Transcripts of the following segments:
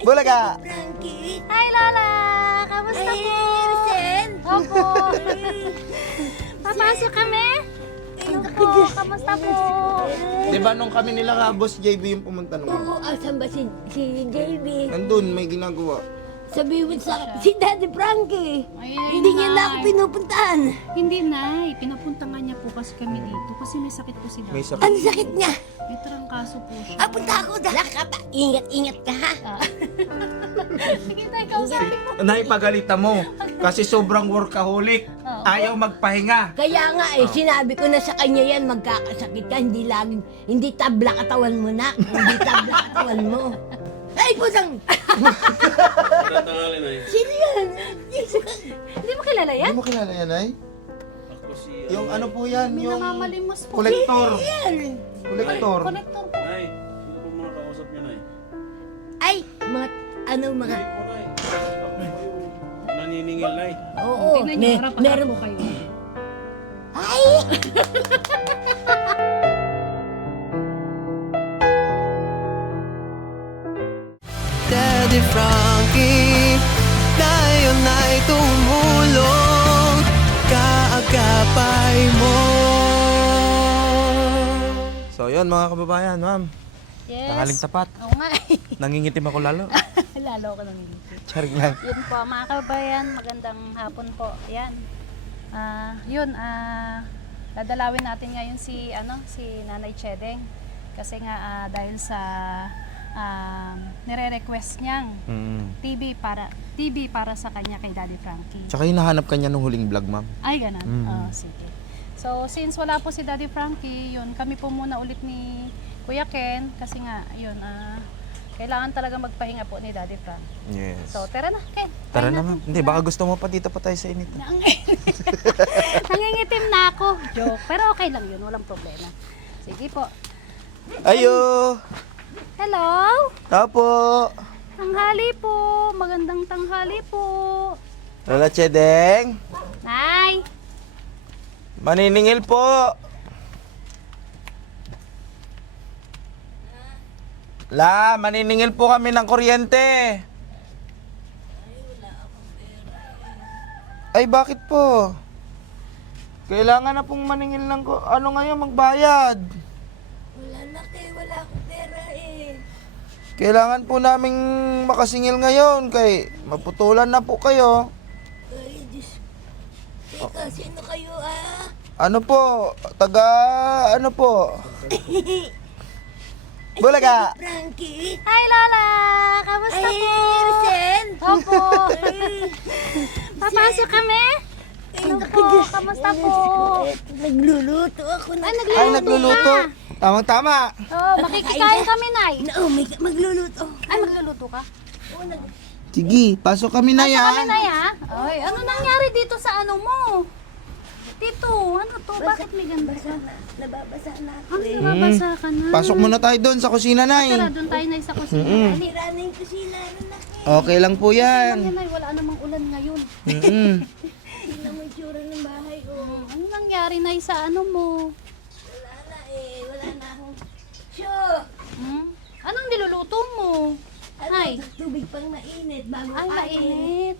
Bulaga! Frankie! Hi, Lola! Kamusta Ay, po? Arsen! Opo. Papasok kami? Opo, kamusta po? Di ba nung kami nila ka, Boss JB yung pumunta nung Oo, asan ba si JB? nandun, may ginagawa. Sabihin mo sa si Daddy Frankie. Ay, Hindi niya na ako Nay. pinupuntahan. Hindi, Nay. Pinapunta nga niya po kasi kami dito kasi may sakit po si May Daddy. sakit. Ano sakit niya? May trangkaso po siya. Punta ako. Dala ka pa. Ingat-ingat ka ha. Sige, Tay, kausapin mo. Naipagalitan mo kasi sobrang workaholic. Oo. Ayaw magpahinga. Kaya nga sinabi ko na sa kanya yan, magkakasakit ka, hindi tabla katawan mo na, hindi tabla katawan mo. Ay, pusang! Tatangali na eh. Sino yan? Hindi mo kilala Hindi yan? mo kilala yan, ay? Ako si... Yung ano po yan, May yung namamalimos po. kolektor. Yan. Kolektor. Kolektor po. Nay, sino po mga kausap niya, Nay? Ay, mga, mga, Hindi po, Nay. Ako yung naniningil, Nay. oo, Tingnan niyo, harap meron, po kayo. ay! Daddy Frankie, ngayon ay tumulong, kaagapay mo. So yun mga kababayan, ma'am. Yes. Tangaling tapat. Oo nga. Nangingitim ako lalo. Lalo ko nang hindi. Charing lang. Yun po, mga kabayan, magandang hapon po. Ayan. Dadalawin natin ngayon si Nanay Chedeng. Kasi nga dahil sa nire-request niyang TV para sa kanya kay Daddy Frankie. Tsaka hinahanap ka niya nung huling vlog, ma'am. Ay, ganun. Sige. So, since wala po si Daddy Frankie, yun, kami po muna ulit ni Kuya Ken kasi nga, yun, kailangan talaga magpahinga po ni Daddy Frank. Yes. So, tara na, Ken. Tara Kain na, ma'am. Hindi, baka gusto mo pa dito pa tayo sa init. Nangingitim na ako. Joke. Pero okay lang yun. Walang problema. Sige po. Ayo! Hello? Tapo! Tanghali po. Magandang tanghali po. Lola Chedeng! Nay! Maniningil po! La, maniningil po kami ng kuryente. Ay, bakit po? Kailangan na pong maningil ng ano ngayon, magbayad. Wala na kayo, wala akong pera eh. Kailangan po naming makasingil ngayon kay maputulan na po kayo. Ay, Diyos. Teka, sino kayo Ano po? Ano po? Bulaga! Frankie? Hi, Lola! Kamusta Ay, po? Arsen! Opo. Papasok kami? Opo. Kamusta po? Nagluluto ako na. Ay, nagluluto. Tamang-tama. Oh, makikikain kami, Nay. Oo, magluluto. Ay, magluluto ka? Sige, pasok kami na Pasok kami, yan. Nay, ha? Ay, ano nangyari dito sa ano mo? Tito, ano to? Bakit may ganda ka? Nababasa na ako Ano, eh. nababasa ka na? Pasok muna tayo doon sa kusina, Tara, Nay. doon tayo, Nay, sa kusina. Nira na yung kusina na laki. Okay lang po yan. Yan, Nay, wala namang ulan ngayon. Tingnan mo yung tsura ng bahay ko. Ano nangyari, Nay, sa ano mo? Wala na eh. Wala na akong... Syo! Hmm? Anong niluluto mo? Nay. Tubig pang mainit bago Ay, kain. mainit.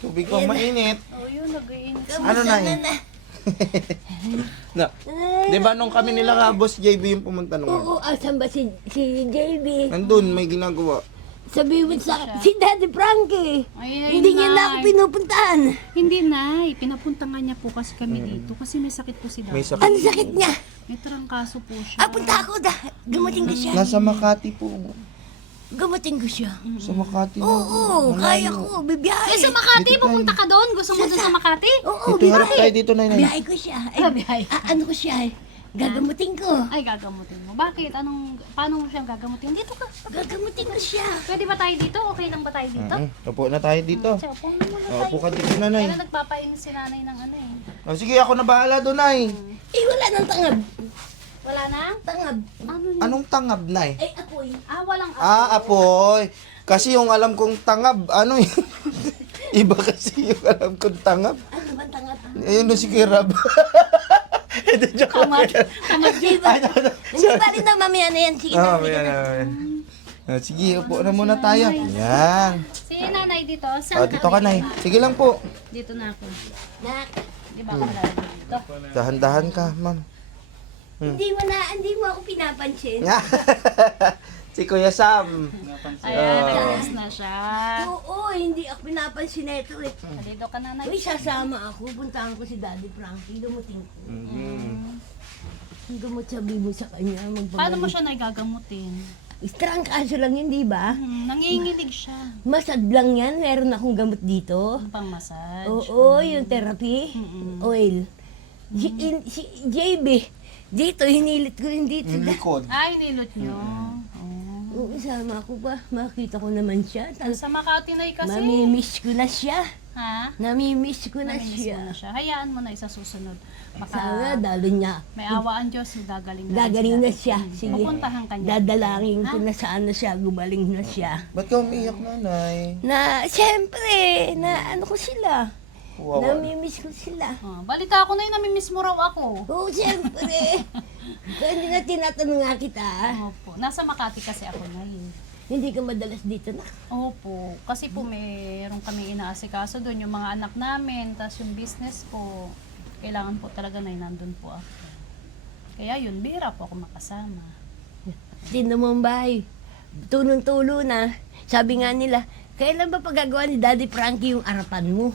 Tubig pang mainit. Oh, yun, nag-iinit. Ano, Nay? Na, di ba nung kami nila ka, Boss JB yung pumunta nung Oo, asan ba si JB? nandun, may ginagawa. Sabihin mo sa si Daddy Frankie. Ay, Hindi niya na ako Nay. pinupuntahan. Hindi, Nay. Pinapunta nga niya po kasi kami dito kasi may sakit po si May Daddy. sakit. Ano sakit niya? May trangkaso po siya. Punta ako. Gumating ko siya. Nasa Makati po. Gumating ko siya. Sa Makati na. Oo, kaya ko. Bibiyahe. Eh, sa Makati, pupunta ka doon? Gusto mo doon sa Makati? Oo, Ito, harap tayo bibiyahe. dito, Nay. Biyahe ko siya. Ay, ano ko siya? Gagamutin ko. Ay, gagamutin mo. Bakit? Paano mo siyang gagamutin? Dito ka. Gagamutin ko siya. Pwede ba tayo dito? Okay lang ba tayo dito? Upo na tayo dito. Siya, upo na muna tayo. Upo ka dito, Nanay. Kaya nagpapainom si nanay ng ano eh. Sige, ako na bahala doon, Nay. Wala nang tangab. Wala na? Tangab. Ano yun? Anong tangab, Nay? Ay, apoy. Walang Apoy. Kasi yung alam kong tangab, ano yun? Iba kasi yung alam kong tangab. Ano ba tangab? Ayun na si Kirab. Ito, joke lang. Kamag. Ano, Hindi pa rin daw mamaya na yan. Sige na. Yan. Sige, upo na muna tayo. Yan. Si nanay dito, O, saan dito ka, Nay. Sige lang po. Dito na ako. Nak, Di ba ako lalagay dito? Dahan-dahan ka, ma'am. hindi mo ako pinapansin. Si Kuya Sam. Ayan, nag-rest na siya. Oo, hindi ako pinapansin na ito eh. Dito ka nanay. Uy, sasama ako. Puntahan ko si Daddy Frankie. Gumutin ko. Gamot sabi mo sa kanya. Paano mo siya naigagamutin? Strong kaso lang yun, di ba? Nanginginig siya. Masad lang yan. Meron akong gamot dito. Pang massage. Oo, yung therapy. Oil. Si JB, dito, hinilit ko rin dito. Yung likod. Ay, nilot nyo. Oo, sama ko pa. Makita ko naman siya. Sa Makati na kasi. Mamimiss ko na siya. Ha? Namimiss ko na Namimiss siya. mo na siya. Hayaan mo na isa susunod. Sana, dalo niya. May awaan Diyos, gagaling na. Gagaling na siya. Sige. Pupuntahan ka niya. Dadalangin ko na sana siya. Gumaling na siya. Ba't ka umiiyak, Nanay? Na, siyempre, na ano ko sila. Wawa. Namimiss ko sila. Oh, balita ko na yun, namimiss mo raw ako. Oo, siyempre. Kaya hindi na tinatanong nga kita. Opo. Nasa Makati kasi ako na yun. Hindi ka madalas dito na. Opo. Kasi po mayroon kami inaasikaso doon, yung mga anak namin, tapos yung business ko. Kailangan po talaga na nandun po ako. Kaya yun, bihira po ako makasama. Tinan mo ang bahay. Tulong-tulo na. Sabi nga nila, kailan ba pagagawa ni Daddy Frankie yung arapan mo?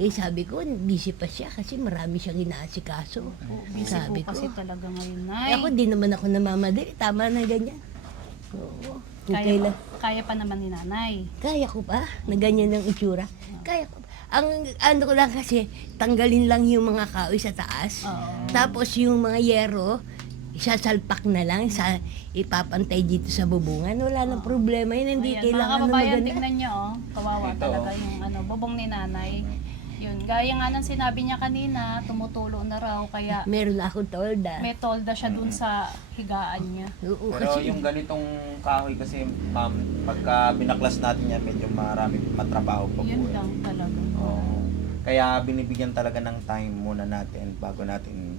Eh sabi ko, busy pa siya kasi marami siyang inaasikaso. Busy Sabi po kasi ko. talaga ngayon, Eh, Nay. ako di naman ako namamadali. Tama na ganyan. Oo. Kung kailan, Kaya pa naman ni nanay. kaya ko pa na ganyan ang itsura. Kaya ko. Ang ano ko lang kasi, tanggalin lang yung mga kahoy sa taas. Oo. Tapos yung mga yero, isasalpak na lang, ipapantay dito sa bubungan. Wala nang problema yun. Hindi Ayan, mga kailangan na kababayan, maganda. tingnan nyo, oh. Kawawa talaga yung bubong ni nanay. Yun, gaya nga ng sinabi niya kanina, tumutulo na raw, kaya Meron akong tolda. may tolda siya dun sa higaan niya. Oo, Pero kasi yung ganitong kahoy kasi, ma'am, pagka binaklas natin yan, medyo marami matrabaho pa po. Yun lang talaga. Oo. Kaya binibigyan talaga ng time muna natin bago natin.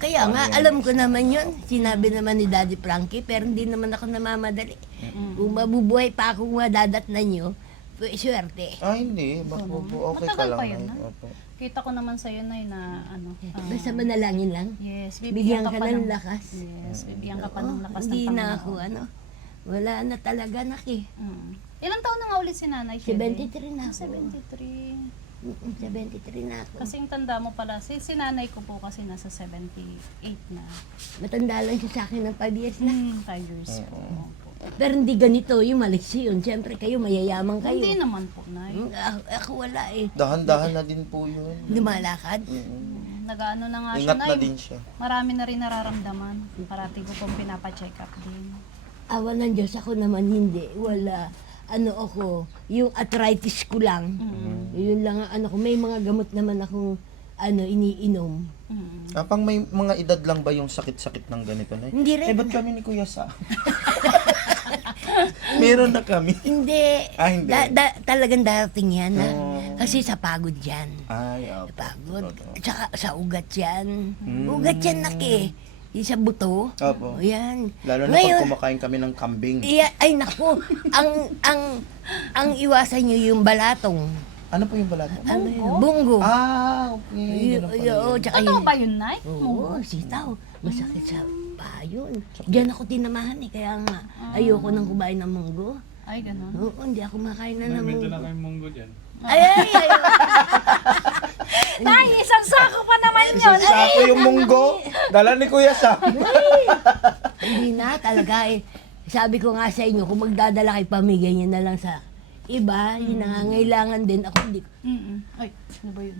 kaya nga, alam ko naman yun. Sinabi naman ni Daddy Frankie, pero hindi naman ako namamadali. Kung mabubuhay pa akong madadatnan nyo, swerte. Hindi. Okay ka Matagal lang, pa yun, Nay. Nay. Opo. Kita ko naman sa'yo, Nay, na Basta manalangin lang. yes, Bigyan ka ng lakas. Yes, bibigyan ka pa Oo, ng lakas ng hindi na Panginoon. ako, wala na talaga naki. Ilang taon na nga ulit si nanay? 73 na ako. 73. 73 na ako. Kasing tanda mo pala, si nanay ko po kasi nasa 78 na. Matanda lang siya sa akin ng 5 years na. 5 years po. Opo. Pero hindi ganito yung maliksi yun. Siyempre kayo, mayayaman kayo. Hindi naman po, Nay. Ako wala eh. Dahan-dahan na din po yun. Lumalakad. Nag-ano na nga siya, Ingat na Nay. din siya. Marami na rin nararamdaman. Parating ko pong pinapacheck up din. Awa ng Diyos, ako naman hindi. Wala. Ano ako, yung arthritis ko lang. Yun lang ang ano ko. May mga gamot naman akong iniinom. Pang may mga edad lang ba yung sakit-sakit ng ganito, Nay? Hindi rin. Ba't kami ni Kuya Sam? Meron na kami. Hindi. Hindi. Talagang darating yan. Kasi sa pagod yan. Ay, opo. Pagod. Tsaka sa ugat yan. Ugat yan naki. Yung sa buto. Opo. Yan. Lalo na pag kumakain kami ng kambing. Ay naku. ang iwasan nyo yung balatong. Ano po yung balat? Ano yun? Bunggo. Okay. Ganun pala yun. Tsaka Totoo ba yun, Nay? Oo, sitaw. Masakit sa paa yun. Diyan ako tinamahan eh. Kaya nga, ayoko nang kumain ng munggo. Ay, gano'n. Oo, hindi ako makain na ng Bento munggo. na kayong munggo dyan. Ay. Nay, isang sako pa naman yun! Isang sako yung munggo. Dala ni Kuya Sam. Hindi na talaga eh. Sabi ko nga sa inyo, kung magdadala kayo, pamigay niyo na lang sa iba. Yung nangangailangan din. Ako hindi ko. Ay, ano ba yun?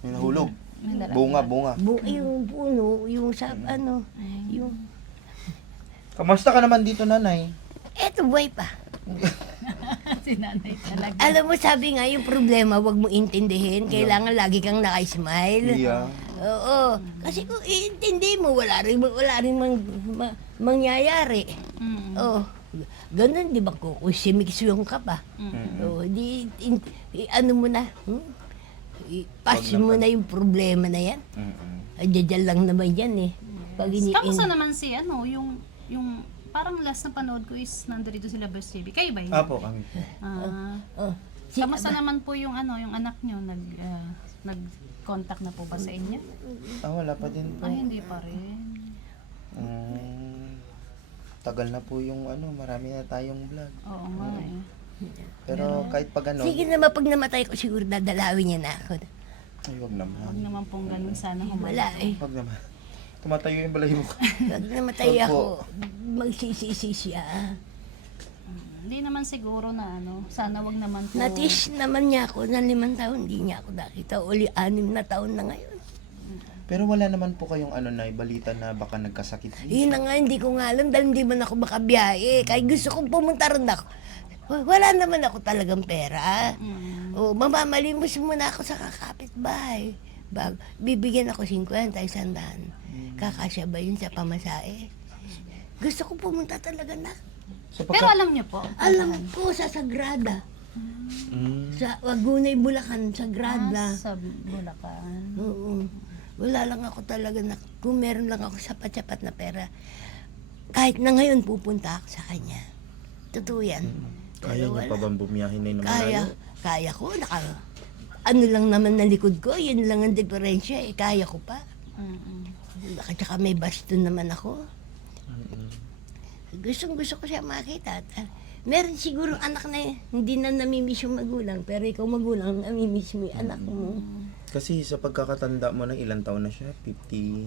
May nahulog. May nalagay. Bunga. Yung puno, yung sa yung... Kamusta ka naman dito, Nanay? Eto, buhay pa. Si nanay talaga. Alam mo, sabi nga, yung problema, wag mo intindihin. Kailangan lagi kang naka-smile. Yeah. Oo. Kasi kung iintindi mo, wala rin mangyayari. Oo. Ganun, di ba? Kung simiksyon ka pa. Oo. Ano mo na? Pass mo na yung problema na yan. Adjadyan lang naman yan eh. Pag Kamusta naman si, yung parang last na panood ko is nandito sila Boss JB. Kayo ba yun? Apo, kami. Oh, si, Kamusta naman po yung yung anak nyo? Nag-contact na po ba sa inyo? Wala pa din po. Ay, hindi pa rin. Tagal na po yung marami na tayong vlog. Oo nga eh. Pero kahit pag sige naman, pag namatay ko, siguro dadalawin niya na ako. ay wag naman. Huwag naman pong ganun sana Wala eh. Wag naman. Tumatayo yung balahibo ko. Pag namatay ako, magsisisi siya. Hindi naman siguro na sana wag naman po. Natis naman niya ako ng 5 taon, hindi niya ako nakita. Uli 6 na taon na ngayon. Pero wala naman po kayong na balita na baka nagkasakit. Yun na nga, hindi ko nga alam dahil hindi man ako makabiyahe. Kaya gusto kong pumunta rin ako. Wala naman ako talagang pera. O, mamamalimos muna ako sa kakapitbahay. Bibigyan ako 50, 100. Kakasya ba yun sa pamasahe? Gusto ko pumunta talaga na. So, Pero alam niyo po. Alam ko sa Sagrada. Sa Wagunay, Bulacan, Sagrada. Sa Bulacan. Oo. Wala lang ako talaga na, kung meron lang ako sapat-sapat na pera, kahit na ngayon pupunta ako sa kanya. Totoo yan. Kaya niyo pa bang bumiyahin na yung Kaya ko, ano lang naman na likod ko, yun lang ang diferensya eh, kaya ko pa. At saka may baston naman ako. Gusto ko siya makita. Meron siguro anak na hindi na namimiss yung magulang, pero ikaw magulang, namimiss mo yung anak mo. Kasi sa pagkakatanda mo na ilang taon na siya? 50?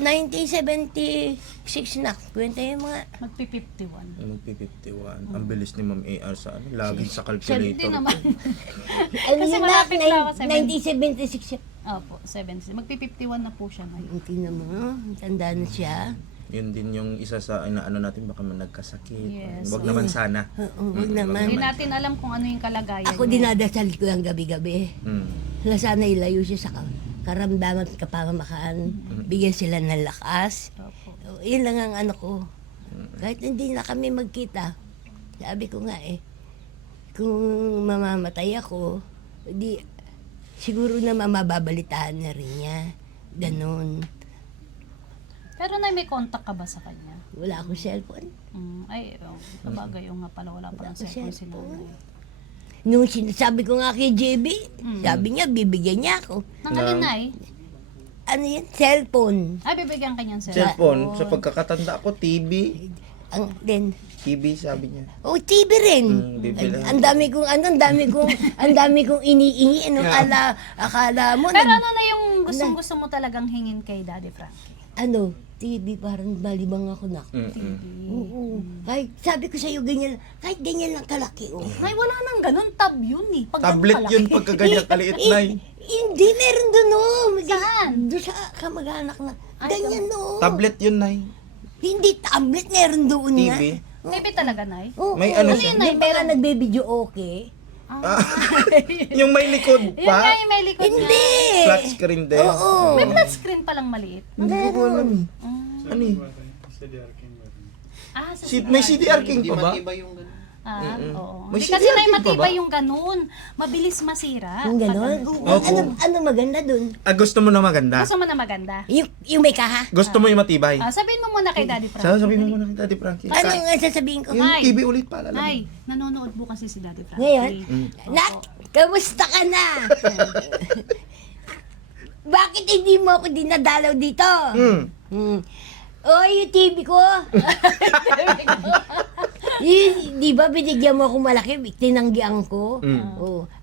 1976 na, kwenta yung mga... Magpi-51. Magpi-51. Ang bilis ni Ma'am AR sa laging sa Hindi calculator. naman. Ano Kasi yun malapit lang ako, 1976 siya. Opo, 70. Magpi-51 na po siya ngayon. Hindi naman, tanda na siya. Yun din yung isa sa natin baka man nagkasakit. Yes. Wag naman sana. Oo, wag naman. Hindi natin alam kung ano yung kalagayan Ako niya. dinadasal ko yung gabi-gabi. Na sana ilayo siya sa karamdaman at kapamakaan. Bigyan sila ng lakas. Opo. Yun lang ang ano ko. Kahit hindi na kami magkita. Sabi ko nga kung mamamatay ako, di, siguro na mamababalitaan na rin niya. Ganon. Pero may contact ka ba sa kanya? Wala akong cellphone. Kabagay yung nga pala wala pa ng cellphone si nanay. Nung sinasabi ko nga kay JB, sabi niya, bibigyan niya ako. Nangalin na Ano yan? Cellphone. bibigyan kanyang Cellphone, sa pagkakatanda ko, TV. TV sabi niya. TV rin. Bibili. Ang dami kong iniingi. Akala mo. Pero ano na yung gustong-gusto mo talagang hingin kay Daddy Frankie? TV, parang balibang ako na. Oo. Kahit sabi ko sa'yo, kahit ganyan lang kalaki. Ay, wala nang ganun. Tab yun eh. Pag Tablet ganun yun kalaki. pagkaganyan kaliit na Hindi, meron doon Saan? Doon sa kamag-anak na. Ay, Ganyan Tablet yun, Nay. Hindi tablet, meron doon nga. TV. TV talaga, Nay? Oo, May ano siya? Yung mga nagbe-video okay. Yung may likod Yun nga pa. yung may likod niya. Hindi. Flat screen din. Oo. May flat screen palang maliit. Hindi ko alam eh. Ano eh? Sa May CDR King pa ba? Oo. May Hindi kasi CDR may King pa matibay ba? yung ganun. Mabilis masira. Yung gano'n. Ano maganda doon? Gusto mo na maganda? Gusto mo na maganda? Yung may kaha. Gusto mo yung matibay? Sabihin mo muna kay Daddy Frankie. Sabi mo muna kay Daddy Frankie. Ano nga sasabihin ko? Yung Ay. TV ulit pala lang. Ay, nanonood po kasi si Daddy Frankie. Ngayon? Nak, kamusta ka na? Bakit hindi mo ako dinadalaw dito? Oy, yung TV ko. Di ba binigyan mo ako malaki, tinanggihan ko?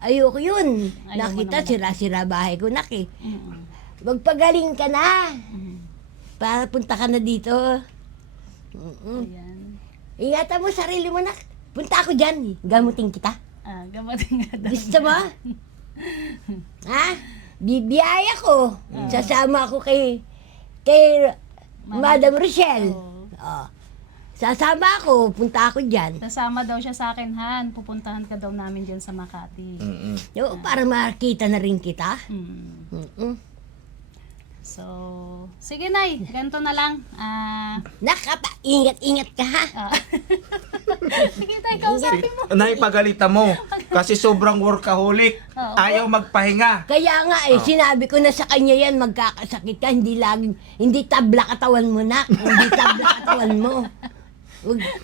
Ayoko yun. Nakita, sira-sira bahay ko, nak. Magpagaling ka na. Para punta ka na dito. Ayan. Ingatan mo sarili mo, nak. Punta ako dyan. Gamutin kita. Gamating nga daw. Gusto mo? Ha? Bibiyaya ko. Sasama ako kay Madam Rochelle. Sasama ako. Punta ako dyan. Sasama daw siya sa akin, Han. Pupuntahan ka daw namin dyan sa Makati. Para makita na rin kita. So, sige, Nay. Ganito na lang. Ingat-ingat ka, ha? Sige, Tay, kausapin mo. Naipagalitan mo kasi sobrang workaholic. Ayaw magpahinga. Kaya nga sinabi ko na sa kanya yan, magkakasakit ka, hindi tabla katawan mo, nak. Hindi tabla katawan mo.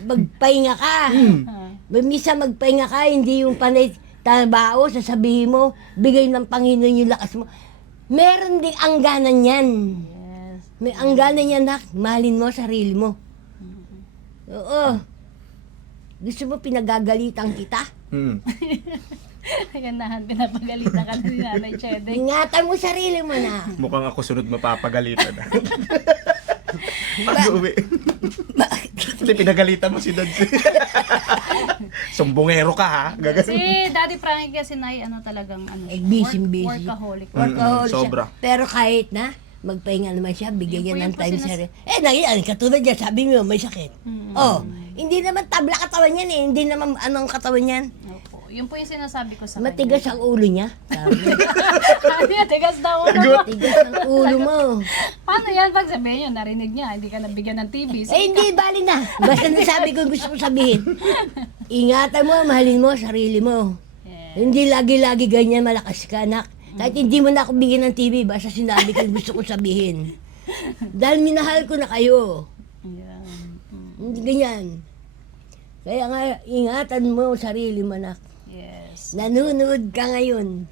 magpahinga ka. Misa magpahinga ka, hindi yung panay trabaho, sasabihin mo, bigay ng Panginoon yung lakas mo. Meron ding angganan yan. Yes. May angganan yan, nak. Mahalin mo sarili mo. Oo. Gusto mo pinagagalitan kita? Ayan na, pinapagalitan ka na ni Nanay Chedeng. Ingatan mo sarili mo na. Mukhang ako sunod mapapagalitan. Pag-uwi. Kasi pinagalitan mo si Dad. Sumbongero ka ha. Si Daddy Frankie kasi talagang Busy. workaholic. Workaholic siya. sobra. Pero kahit na, magpahinga naman siya, bigyan niya Yun ng po time yung sa nangyayari, katulad niya, sabi mo, may sakit. Oh, hindi naman tabla katawan yan eh. Hindi naman anong katawan yan. Opo. Yun po yung sinasabi ko sa Matigas ang ulo niya. Sabi. Sabi niya, tigas daw ulo mo. Matigas ang ulo mo. Paano yan pag sabihin niya, narinig niya, hindi ka nabigyan ng TV. Eh, hindi, bali na. Basta nasabi ko gusto ko sabihin. Ingatan mo, mahalin mo, sarili mo. Yes. Hindi lagi-lagi ganyan, malakas ka, anak. Kahit hindi mo na ako bigyan ng TV, basta sinabi ko yung gusto ko sabihin. Dahil minahal ko na kayo. Yan. Hindi ganyan. Kaya nga, ingatan mo sarili mo, anak. Yes. Nanonood ka ngayon.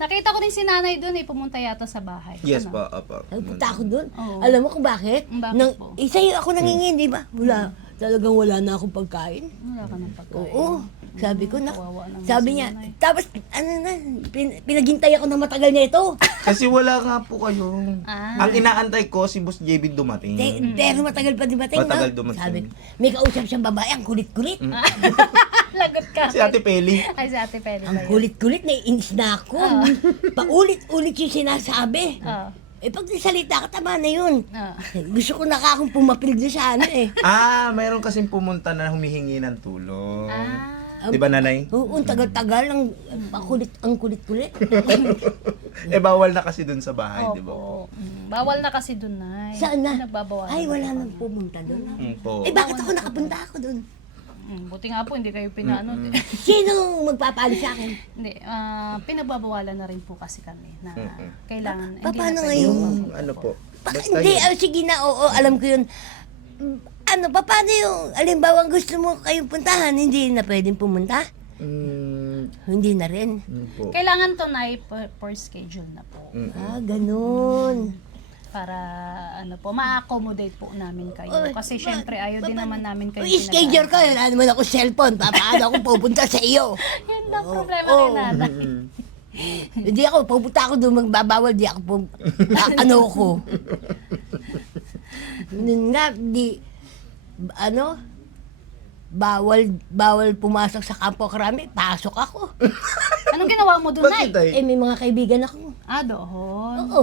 Nakita ko din si Nanay doon pumunta yata sa bahay. Yes Ano? pa, apa. Nagpunta ako doon. Oo. Alam mo kung bakit? Bakit po? Isa ako nangingin, di ba? Wala. Talagang wala na akong pagkain. Wala ka ng pagkain. Oo. Sabi ko na. Kawawa naman Sabi si niya. Nanay. Tapos, pinaghintay ako na matagal na ito. Kasi wala nga po kayo. Ah. Ang inaantay ko, si Boss JB dumating. Pero matagal pa dumating, Matagal no? dumating. Sabi ko, may kausap siyang babae, ang kulit-kulit. Lagot ka. Si Ate Peli. Ay, si Ate Peli ba Ang yun? kulit-kulit, naiinis na ako. Paulit-ulit yung sinasabi. Oo. Eh, pag salita ka, tama na yun. Oo. Gusto ko na akong pumapil doon sa ano eh. Mayroon kasing pumunta na humihingi ng tulong. Ah. Di ba, Nanay? Oo, ang tagal-tagal, ang kulit-kulit. Bawal na kasi dun sa bahay, di ba? Opo. Bawal na kasi doon, Nay. Saan na? Nagbabawalan. Ay, wala nang pumunta doon. Po. Eh, bakit ako nakapunta ako doon? Buti nga po, hindi kayo pinaano. Sino magpapaalis sa akin? Hindi, pinagbabawalan na rin po kasi kami na kailangan. hindi Paano na pwede ngayon? magpapalito Ano po? Hindi, sige na, oo, alam ko yun. Paano yung, alimbawa gusto mo kayong puntahan, hindi na pwedeng pumunta? Hindi na rin. Po. Kailangan to na per schedule na po. Ganun. Para ma-accommodate po namin kayo. Kasi syempre ayaw din naman namin kayo Schedule ka, wala naman ako cellphone, paano ako pupunta sa iyo? Yan ang problema kay Nanay. Hindi ako, pupunta ako doon, magbabawal, di ako ano ko. Nga, bawal pumasok sa Campo Crame, pasok ako. Anong ginawa mo doon, Nay? Bakit ay? May mga kaibigan ako. Doon. Oo.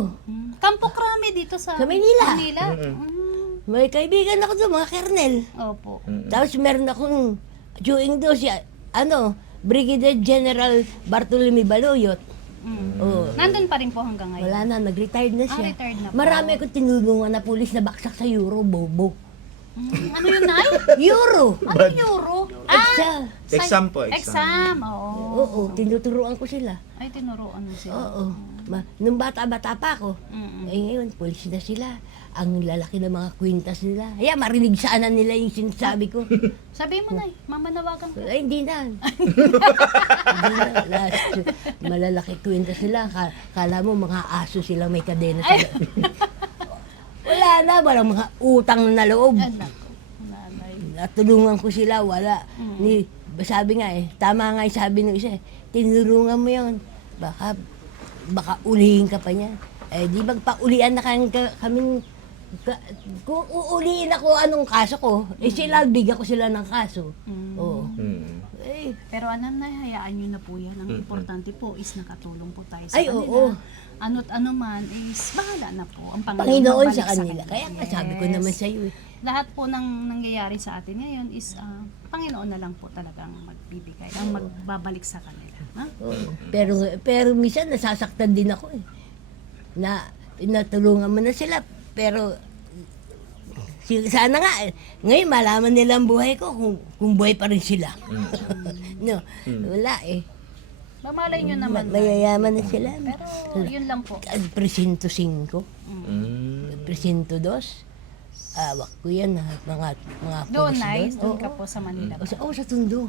Campo Crame dito sa Manila. Mm. May kaibigan ako doon, mga kernel. Opo. Tapos meron akong chewing doon si, Brigadier General Bartolome Baloyot. Oo. Nandun pa rin po hanggang ngayon. Wala na, nag-retired na siya. retired na po. Marami akong tinulungan na pulis na baksak sa Euro, bobo. Ano yun, Nay? Euro! Ano Euro? Exam po, exam. Exam, oo. Oo, tinuturuan ko sila. Ay, tinuruan mo sila. Oo. Nung bata-bata pa ako, Mm-mm. ngayon, pulis na sila. Ang lalaki ng mga kwintas nila. Kaya marinig sana nila yung sinasabi ko. Sabi mo, Nay, mamanawagan ka. Ay, hindi na. Hindi na. Malalaki kwintas sila. Kala mo mga aso sila may kadena sila. Wala na, walang mga utang na loob. Anak ko, Nanay. Natulungan ko sila, wala. Sabi nga tama nga yung sabi ng isa tinulungan mo yun. Baka ulihin ka pa niya. Di magpaulian na kami, kung uuliin ako anong kaso ko, sila, bigyan ko sila ng kaso. Oo. Pero Nay, hayaan nyo na po yan. Ang importante po is nakatulong po tayo sa Ay, kanila. oo. Ano't ano man is bahala na po. Ang Panginoon magbalik sa kanila. Kaya Yes. sabi ko naman sa iyo Lahat po ng nangyayari sa atin ngayon is Panginoon na lang po talagang magbibigay, ang magbabalik sa kanila. Ha? Oo. Pero minsan nasasaktan din ako na natulungan mo na sila. Pero sana nga, ngayon malaman nila ang buhay ko kung buhay pa rin sila. No, wala Mamalay nyo naman. Mayayaman na sila. Pero yun lang po. Presinto 5, Presinto 2. awak ko yan, mga Doon, pulis Nay. Doon ka Oo. po sa Manila. Sa Tondo.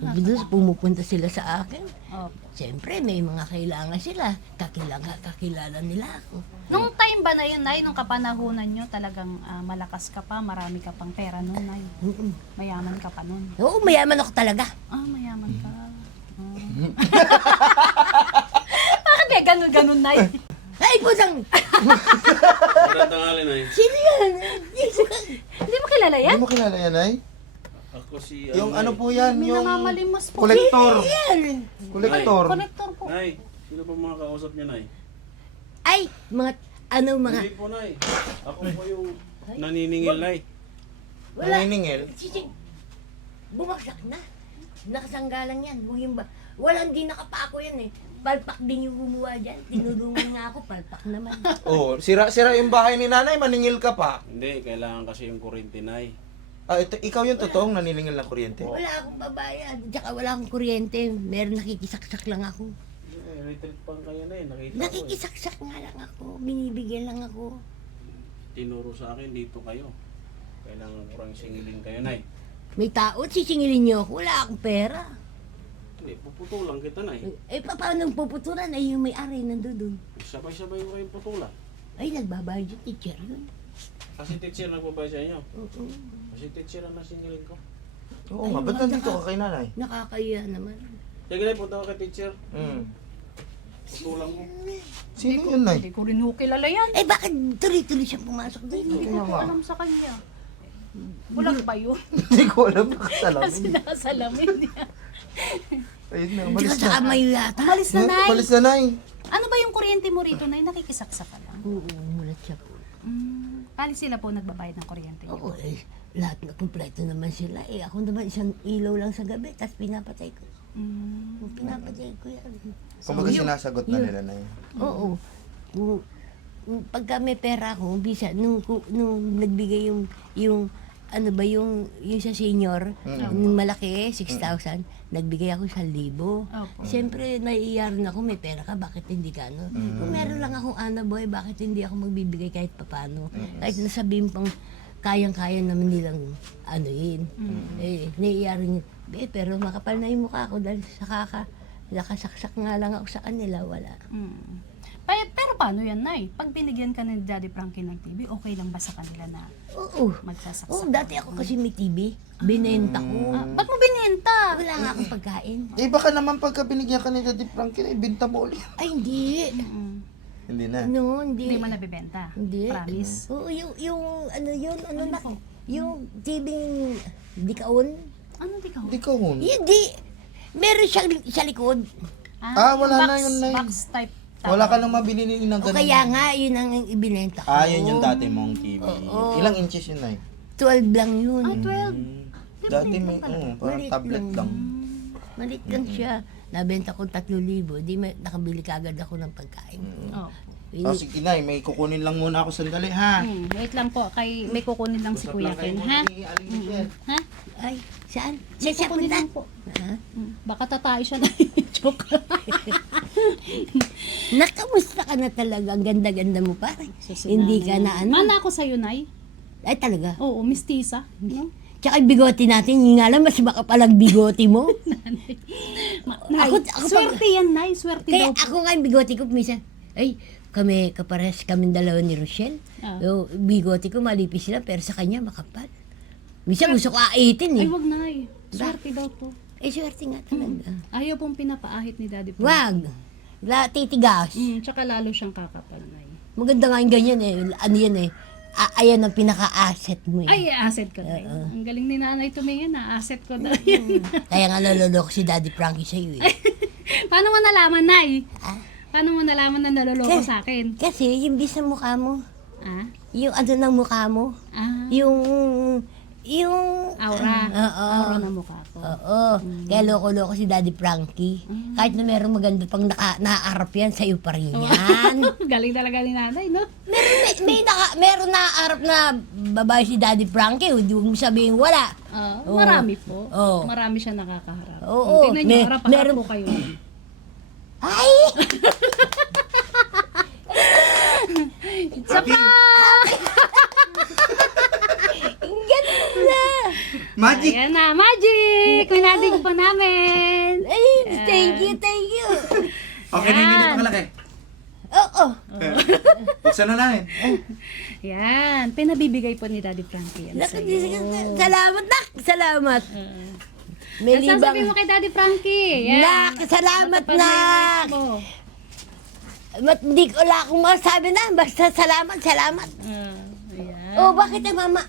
Doon pumupunta sila sa akin. Opo. Siyempre, may mga kailangan sila. Kakilala nila ako. Nung time ba na yun, Nay, nung kapanahunan nyo, talagang malakas ka pa, marami ka pang pera nun, Nay. Mm-mm. Mayaman ka pa nun. Oo, mayaman ako talaga. Mayaman ka. Bakit may ganun-ganun, Nay? Ay, putang! Magandang hali, Nay. Sino yan? Hindi mo kilala yan? Hindi mo kilala yan, ay? Ako si... Yung Nay. ano po yan, May yung namamalimos po. kolektor. Yan! Kolektor. Kolektor po. Nay, sino pa mga kausap niya, Nay? Ay, mga Hindi po, Nay. Ako po yung naniningil, Nay. wala. Naniningil. Sisig, bumagsak na. Nakasanggalang yan. Huwag yung walang di nakapako yan eh. Palpak din yung gumawa dyan. Tinulungan nga ako, palpak naman. Oh, sira yung bahay ni nanay, maningil ka pa. Hindi, kailangan kasi yung kuryente, Nay. Ikaw yung totoong naniningil na kuryente. Wala akong babayad. Tsaka wala akong kuryente. Meron nakikisaksak lang ako. Retreat pa kayo, Nay. Nakita ko. Nakikisaksak nga lang ako. Binibigyan lang ako. Tinuro sa akin, dito kayo. Kailangan kurang singilin kayo, Nay. May tao, sisingilin niyo ako. Wala akong pera. Hindi, puputulan kita, Nay. Paano puputulan? Ay, yung may-ari nandun. Sabay-sabay mo kayong putulan. Ay, nagbabayad yung teacher yun. Kasi teacher nagpapay sa inyo. Oo. Kasi teacher ang nasingilin ko. Oo nga, ba't nandito ka kay nanay? Nakakaya naman. Sige, Nay, punta ko kay teacher. Putulan mo. Sino yun, nay? Hindi ko rin ho kilala yan. Eh, bakit tuloy-tuloy siyang pumasok din? Hindi ko po alam sa kanya. Bulag ba yun? Hindi ko alam na Kasi kasalamin. nakasalamin niya. Ayun na, Hindi umalis ka sa na. kamay yata. Umalis na, Nay. Umalis na, nay. Ano ba yung kuryente mo rito, Nay? Nakikisaksa ka lang. Oo, mulat siya po. Paano sila po nagbabayad ng kuryente niyo? Oo, lahat na kumpleto naman sila. Ako naman isang ilaw lang sa gabi, tapos pinapatay ko. Pinapatay ko yan. Kumbaga sinasagot na nila, nay. Oo. Pagka may pera ako, bisa, nung nagbigay yung ano ba yung sa senior, nung malaki, 6,000, nagbigay ako 1,000. Opo. Siyempre, naiiyaran ako, may pera ka, bakit hindi ka, no? Kung meron lang akong boy, bakit hindi ako magbibigay kahit papano? Kahit nasabihin pang kayang-kaya naman nilang yun. Naiiyaran yun. Pero makapal na yung mukha ko dahil nakasaksak nga lang ako sa kanila, wala. Pero paano yan, Nay? Pag binigyan ka ni Daddy Frankie ng TV, okay lang ba sa kanila na Oo. magsasaksak? Oo, dati ako kasi may TV. Binenta ko. Ba't mo binenta? Wala nga akong pagkain. Eh, baka naman pagka binigyan ka ni Daddy Frankie, ibinta mo ulit. Ay, hindi. Hindi na. No, hindi. Hindi mo nabibenta? Hindi. Promise? Oo, yung TV dikaon. Ano di ka? Hindi ka hun. Hindi. Meron siyang sa likod. Wala na yun, Nay. Box type. Wala ka nang mabili ng O ganun. kaya nga, yun ang ibinenta ko. Yun yung dati mong TV. Oo. Ilang inches yun, nay? 12 lang yun. 12. Dati may, parang Maliit tablet lang. Maliit lang siya. Nabenta ko 3,000. Di nakabili kagad ako ng pagkain ko. Oh. Sige, nay, may kukunin lang muna ako sandali, ha? Wait lang po, may kukunin lang si Kuya Ken, ha? Ha? Ay, saan? May Siya kukunin punta? lang po. Ha? Baka tatay siya na joke. Nakamusta ka na talaga? Ang ganda-ganda mo pa. Hindi ka na Mana ako sa'yo, Nay. Ay, talaga. Oo, mistisa. No? Tsaka yung bigote natin, yung nga lang, mas makapalang bigote mo. Nay, Ako swerte yan, Nay. Swerte Kaya daw po. ako nga yung bigote ko, minsan, kapares kami dalawa ni Rochelle. So, bigote ko malipis lang, pero sa kanya makapal. Minsan gusto ko aitin Ay, eh. wag, Nay. Swerte daw po. Swerte nga talaga. Ayaw pong pinapaahit ni Daddy Frankie. Wag! Titigas. Tsaka lalo siyang kakapal, Nay. Maganda nga yung ganyan eh. Ano yan eh. Ayan ang pinaka-asset mo eh. Ay, asset ko, Nay. Ang galing ni Nanay tumingin, asset ko na yan. Kaya nga naloloko si Daddy Frankie sa'yo eh. Paano mo nalaman, Nay? Ah? Paano mo nalaman na naloloko sa akin? Kasi yung bisa mukha mo, Ah? yung ano ng mukha mo, yung Aura. Oo. Aura na mukha ko. Oo. Kaya loko-loko si Daddy Frankie. Kahit na merong maganda pang naaarap yan, sa'yo pa rin yan. Galing talaga ni Nanay, no? Meron naaarap na babae si Daddy Frankie, hindi mo sabihin wala. Marami po. Oo. Marami siya nakakaharap. Oo. Tingnan niyo, harap-harap Meron- po kayo. Ay! It's a prank! Magic! Ayan na, magic! Winading po namin. Ay, thank you, thank you. Okay na yung Yan. ganito kalaki. Oo. Buksan na namin. Yan, pinabibigay po ni Daddy Frankie yan sa'yo. Salamat, nak. Salamat. May Ano sasabihin libang. mo kay Daddy Frankie? Yan. Nak, salamat, Matapad na yung nak. mo. Hindi ko wala akong masabi na. Basta salamat, salamat. Ayan. Oh, bakit ang mama?